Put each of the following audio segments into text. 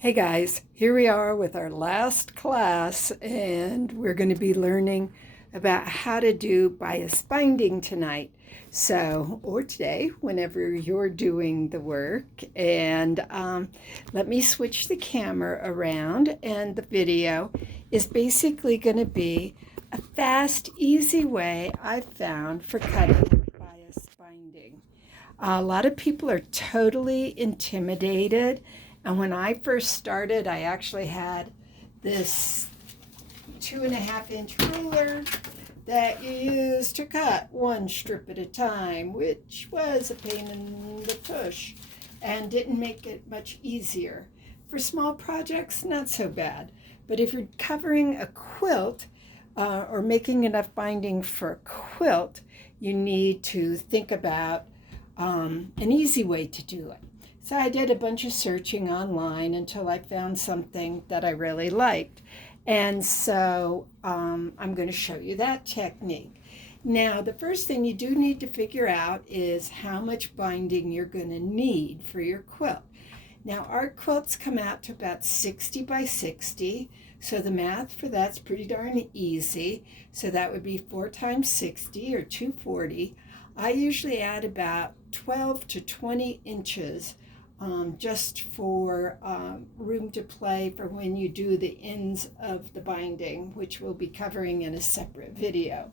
Hey guys, here we are with our last class, and we're going to be learning about how to do bias binding tonight. Or today, whenever you're doing the work. And let me switch the camera around, and the video is basically going to be a fast, easy way I've found for cutting bias binding. A lot of people are totally intimidated. And when I first started, I actually had this 2.5 inch ruler that you use to cut one strip at a time, which was a pain in the tush and didn't make it much easier. For small projects, not so bad. But if you're covering a quilt or making enough binding for a quilt, you need to think about an easy way to do it. So I did a bunch of searching online until I found something that I really liked. And so I'm going to show you that technique. Now, the first thing you do need to figure out is how much binding you're going to need for your quilt. Now, our quilts come out to about 60 by 60. So the math for that's pretty darn easy. So that would be 4 times 60 or 240. I usually add about 12 to 20 inches just for room to play for when you do the ends of the binding, which we'll be covering in a separate video.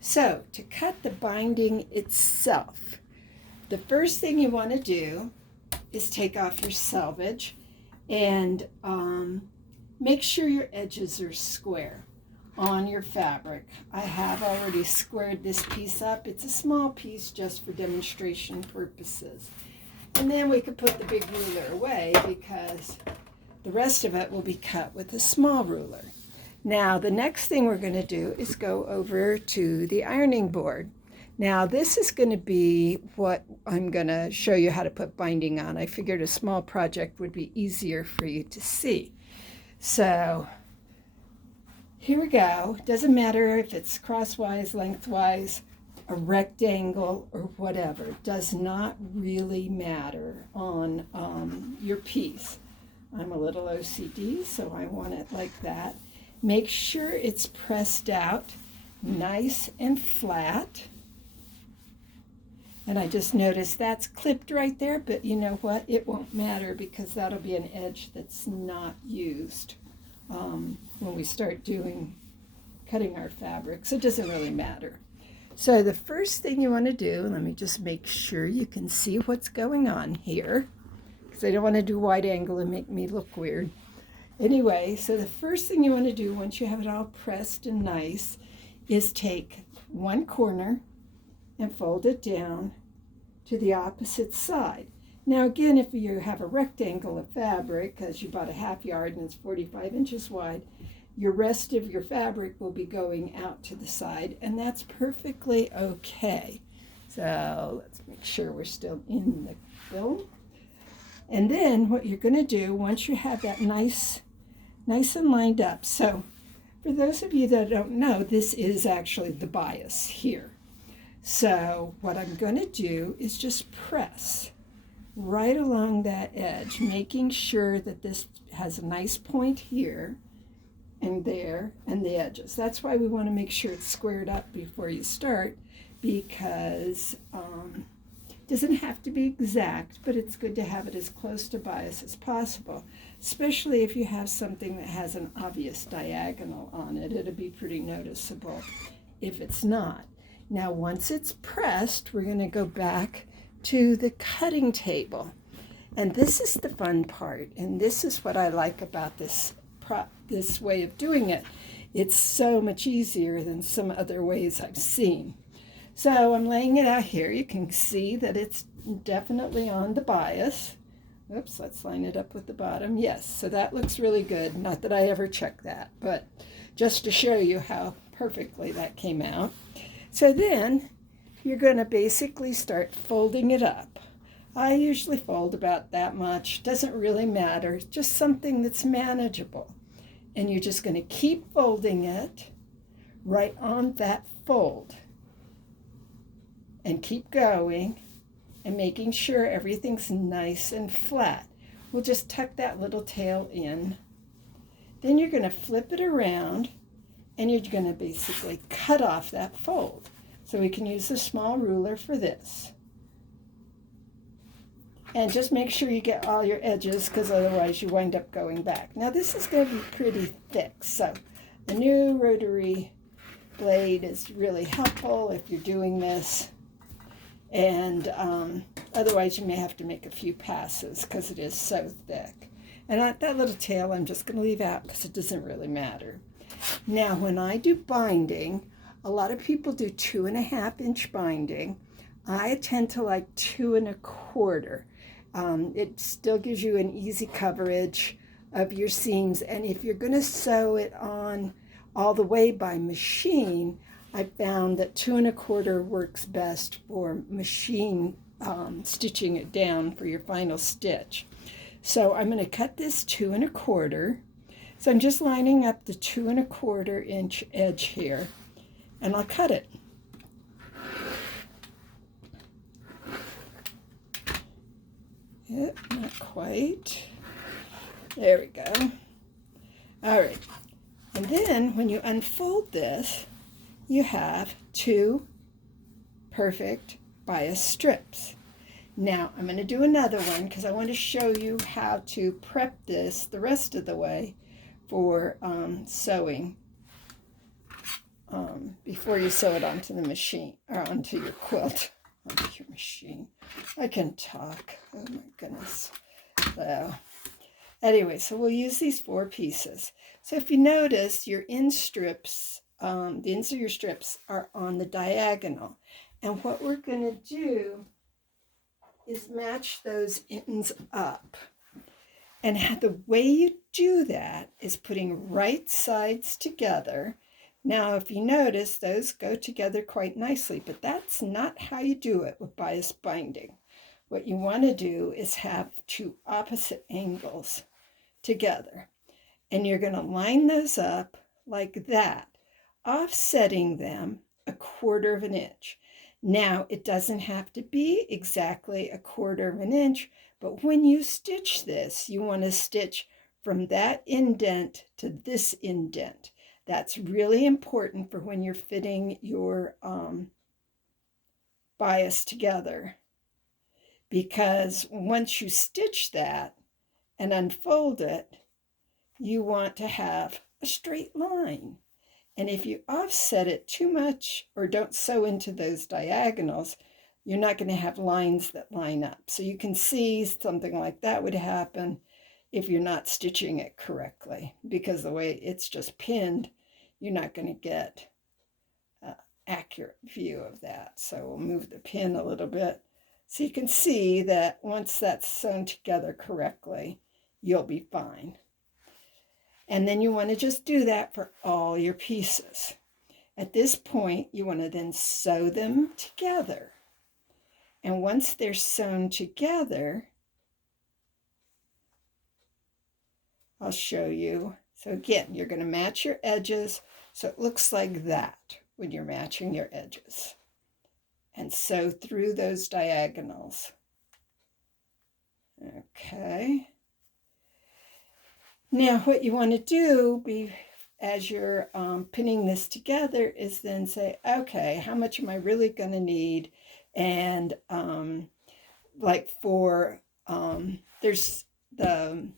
So to cut the binding itself, the first thing you want to do is take off your selvage and make sure your edges are square on your fabric. I have already squared this piece up. It's a small piece just for demonstration purposes. And then we could put the big ruler away because the rest of it will be cut with a small ruler. Now, the next thing we're going to do is go over to the ironing board. Now, this is going to be what I'm going to show you how to put binding on. I figured a small project would be easier for you to see. So here we go. Doesn't matter if it's crosswise, lengthwise, a rectangle, or whatever. Does not really matter on your piece. I'm a little OCD, so I want it like that. Make sure it's pressed out nice and flat. And I just noticed that's clipped right there, but you know what? It won't matter because that'll be an edge that's not used when we start cutting our fabrics. It doesn't really matter. So the first thing you want to do, let me just make sure you can see what's going on here, because I don't want to do wide angle and make me look weird. Anyway, so the first thing you want to do once you have it all pressed and nice is take one corner and fold it down to the opposite side. Now again, if you have a rectangle of fabric, because you bought a half yard and it's 45 inches wide, your rest of your fabric will be going out to the side, and that's perfectly okay. So let's make sure we're still in the film. And then what you're going to do, once you have that nice and lined up, so for those of you that don't know, this is actually the bias here. So what I'm going to do is just press right along that edge, making sure that this has a nice point here and there and the edges. That's why we want to make sure it's squared up before you start, because it doesn't have to be exact, but it's good to have it as close to bias as possible, especially if you have something that has an obvious diagonal on it. It'll be pretty noticeable if it's not. Now, once it's pressed, we're going to go back to the cutting table. And this is the fun part, and this is what I like about this way of doing it. It's so much easier than some other ways I've seen. So I'm laying it out here. You can see that it's definitely on the bias. Oops, let's line it up with the bottom. Yes, so that looks really good. Not that I ever check that, but just to show you how perfectly that came out. So then you're going to basically start folding it up. I usually fold about that much. Doesn't really matter. Just something that's manageable. And you're just going to keep folding it right on that fold. And keep going and making sure everything's nice and flat. we'll just tuck that little tail in. Then you're going to flip it around and you're going to basically cut off that fold. So we can use a small ruler for this. And just make sure you get all your edges, because otherwise you wind up going back. Now this is going to be pretty thick, so the new rotary blade is really helpful if you're doing this. And otherwise you may have to make a few passes because it is so thick. And that little tail I'm just going to leave out because it doesn't really matter. Now when I do binding, a lot of people do 2.5-inch binding. I tend to like 2 1/4. It still gives you an easy coverage of your seams, and if you're going to sew it on all the way by machine, I found that 2 1/4 works best for machine stitching it down for your final stitch. So I'm going to cut this 2 1/4. So I'm just lining up the 2 1/4-inch edge here, and I'll cut it. Yep, not quite. There we go. All right. And then when you unfold this, you have 2 perfect bias strips. Now I'm going to do another one because I want to show you how to prep this the rest of the way for sewing before you sew it onto the machine or onto your quilt. Onto your machine. I can talk. Oh my goodness. So anyway, so we'll use these 4 pieces. So if you notice, your end strips, the ends of your strips are on the diagonal. And what we're going to do is match those ends up. And the way you do that is putting right sides together. Now, if you notice, those go together quite nicely, but that's not how you do it with bias binding. What you want to do is have 2 opposite angles together. And you're going to line those up like that, offsetting them 1/4 inch. Now, it doesn't have to be exactly 1/4 inch, but when you stitch this, you want to stitch from that indent to this indent. That's really important for when you're fitting your bias together, because once you stitch that and unfold it, you want to have a straight line. And if you offset it too much or don't sew into those diagonals, you're not going to have lines that line up. So you can see something like that would happen if you're not stitching it correctly, because the way it's just pinned, you're not going to get an accurate view of that. So we'll move the pin a little bit so you can see that once that's sewn together correctly, you'll be fine. And then you want to just do that for all your pieces. At this point, you want to then sew them together. And once they're sewn together, I'll show you. So again, you're going to match your edges so it looks like that when you're matching your edges. And sew through those diagonals. Okay. Now what you want to do as you're pinning this together is then say, okay, how much am I really going to need? And like for, there's the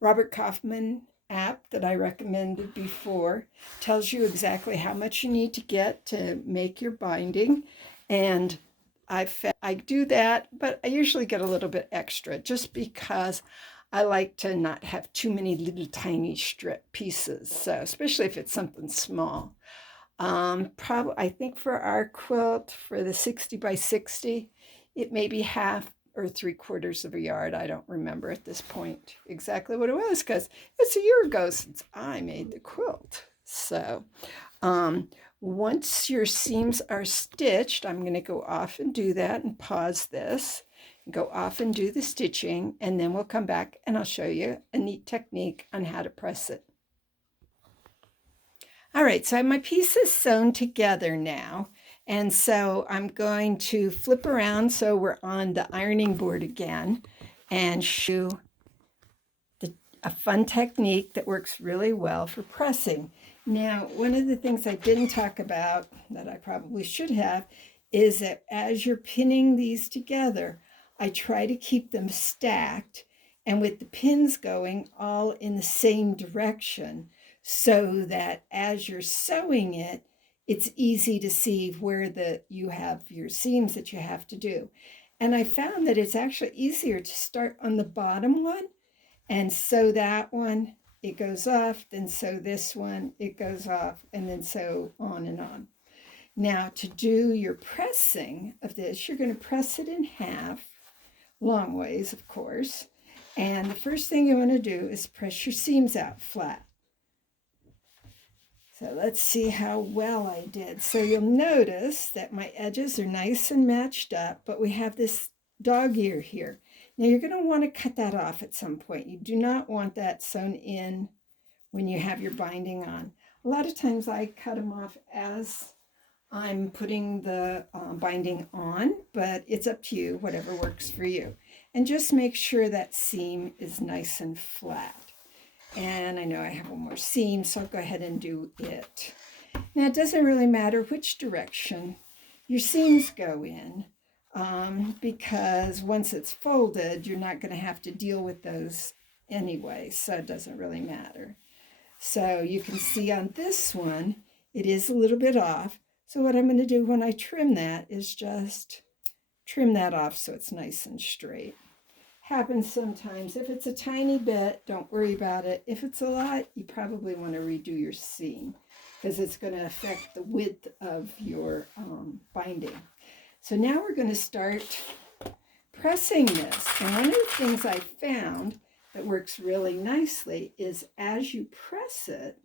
Robert Kaufman app that I recommended before, tells you exactly how much you need to get to make your binding. And I do that, but I usually get a little bit extra just because I like to not have too many little tiny strip pieces. So especially if it's something small. Probably, I think for our quilt, for the 60 by 60, it may be 1/2 or 3/4 of a yard. I don't remember at this point exactly what it was because it's a year ago since I made the quilt. So once your seams are stitched, I'm going to go off and do that and pause this, and go off and do the stitching, and then we'll come back and I'll show you a neat technique on how to press it. All right, so I have my pieces sewn together now. And so I'm going to flip around so we're on the ironing board again and show a fun technique that works really well for pressing. Now, one of the things I didn't talk about that I probably should have is that as you're pinning these together, I try to keep them stacked and with the pins going all in the same direction so that as you're sewing it, it's easy to see where you have your seams that you have to do. And I found that it's actually easier to start on the bottom one and sew that one, it goes off, then sew this one, it goes off, and then sew on and on. Now, to do your pressing of this, you're going to press it in half, long ways, of course. And the first thing you want to do is press your seams out flat. So let's see how well I did. So you'll notice that my edges are nice and matched up, but we have this dog ear here. Now you're going to want to cut that off at some point. You do not want that sewn in when you have your binding on. A lot of times I cut them off as I'm putting the binding on, but it's up to you, whatever works for you. And just make sure that seam is nice and flat. And I know I have one more seam, so I'll go ahead and do it. Now it doesn't really matter which direction your seams go in, because once it's folded, you're not going to have to deal with those anyway, so it doesn't really matter. So you can see on this one, it is a little bit off. So what I'm going to do when I trim that is just trim that off so it's nice and straight. Happens sometimes. If it's a tiny bit, don't worry about it. If it's a lot, you probably want to redo your seam because it's going to affect the width of your binding. So now we're going to start pressing this. And one of the things I found that works really nicely is as you press it,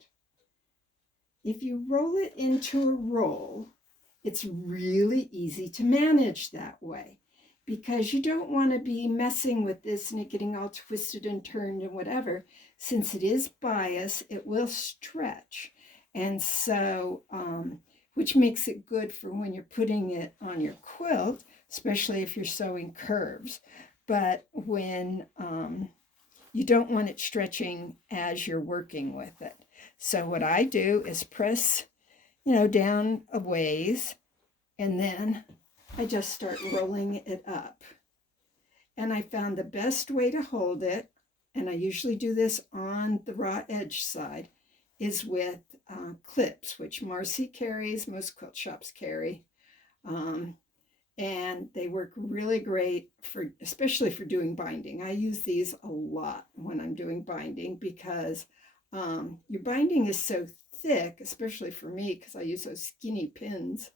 if you roll it into a roll, it's really easy to manage that way because you don't want to be messing with this and it getting all twisted and turned and whatever. Since it is bias, it will stretch. And so, which makes it good for when you're putting it on your quilt, especially if you're sewing curves. But when you don't want it stretching as you're working with it. So what I do is press, down a ways, and then I just start rolling it up. And I found the best way to hold it, and I usually do this on the raw edge side, is with clips, which Marcy carries, most quilt shops carry. And they work really great especially for doing binding. I use these a lot when I'm doing binding because your binding is so thick, especially for me because I use those skinny pins.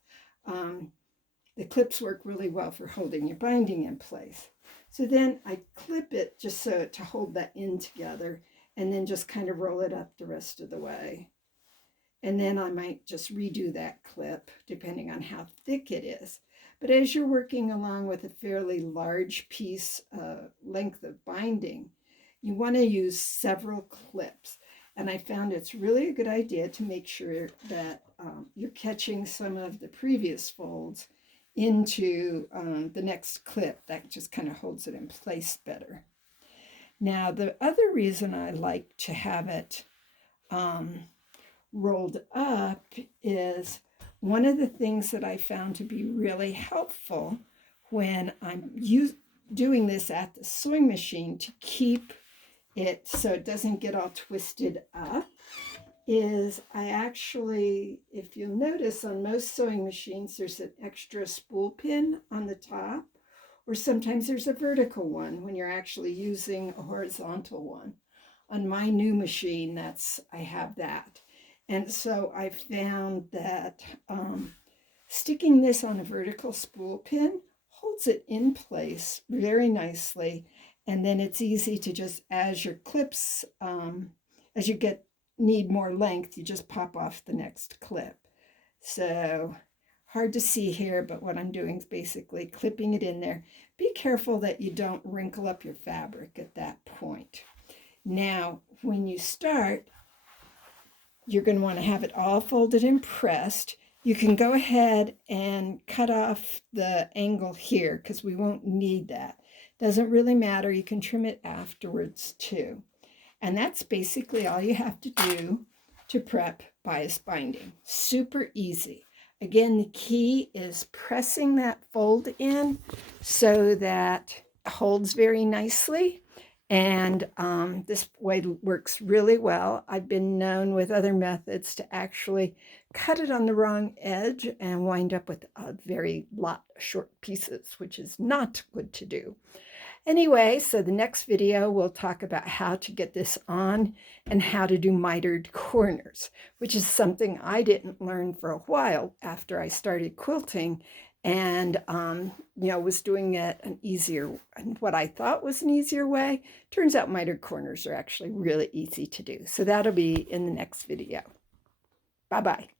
The clips work really well for holding your binding in place. So then I clip it just so to hold that in together and then just kind of roll it up the rest of the way. And then I might just redo that clip depending on how thick it is. But as you're working along with a fairly large piece length of binding, you want to use several clips. And I found it's really a good idea to make sure that you're catching some of the previous folds into the next clip. That just kind of holds it in place better. Now, the other reason I like to have it rolled up is one of the things that I found to be really helpful when I'm doing this at the sewing machine to keep it so it doesn't get all twisted up is I actually, if you'll notice on most sewing machines, there's an extra spool pin on the top, or sometimes there's a vertical one when you're actually using a horizontal one. On my new machine, I have that. And so I found that sticking this on a vertical spool pin holds it in place very nicely. And then it's easy to just, as your clips, as you need more length, you just pop off the next clip. So hard to see here, but what I'm doing is basically clipping it in there. Be careful that you don't wrinkle up your fabric at that point. Now, when you start, you're going to want to have it all folded and pressed. You can go ahead and cut off the angle here because we won't need that. Doesn't really matter. You can trim it afterwards too. And that's basically all you have to do to prep bias binding. Super easy. Again, the key is pressing that fold in so that it holds very nicely. And this way works really well. I've been known with other methods to actually cut it on the wrong edge and wind up with a very lot of short pieces, which is not good to do. Anyway, so the next video we'll talk about how to get this on and how to do mitered corners, which is something I didn't learn for a while after I started quilting, and was doing it an easier, what I thought was an easier way. Turns out mitered corners are actually really easy to do. So that'll be in the next video. Bye-bye.